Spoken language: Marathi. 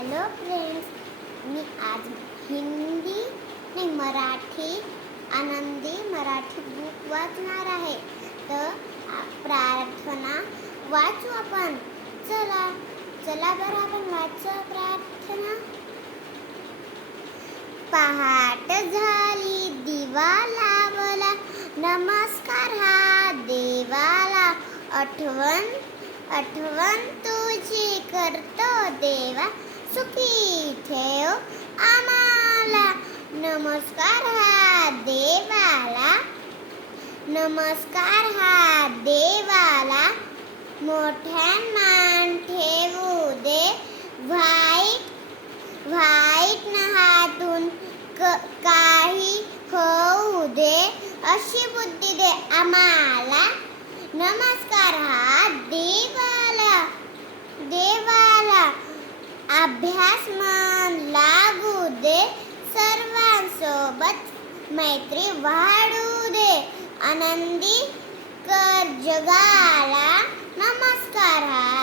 हॅलो फ्रेंड्स, मी आज हिंदी नाही मराठी आनंदी मराठी बुक वाचणार आहे. तर प्रार्थना वाचू आपण. चला चला बरं आपण वाचू प्रार्थना. पहाट झाली दिवा लावला, नमस्कार हा देवाला. आठवण तुझी करतो देवा, सुखी ठेव आम्हाला. नमस्कार हा देवाला, नमस्कार हा देवाला. मोठ्यान मान ठेवू दे, वाईट हातून काही होऊ दे, अशी बुद्धी दे आम्हाला. नमस्कार हा देवाला. अभ्यास मन लागू दे, सर्वांसोबत मैत्री वाढू दे. आनंदी कर जगाला, नमस्कार हा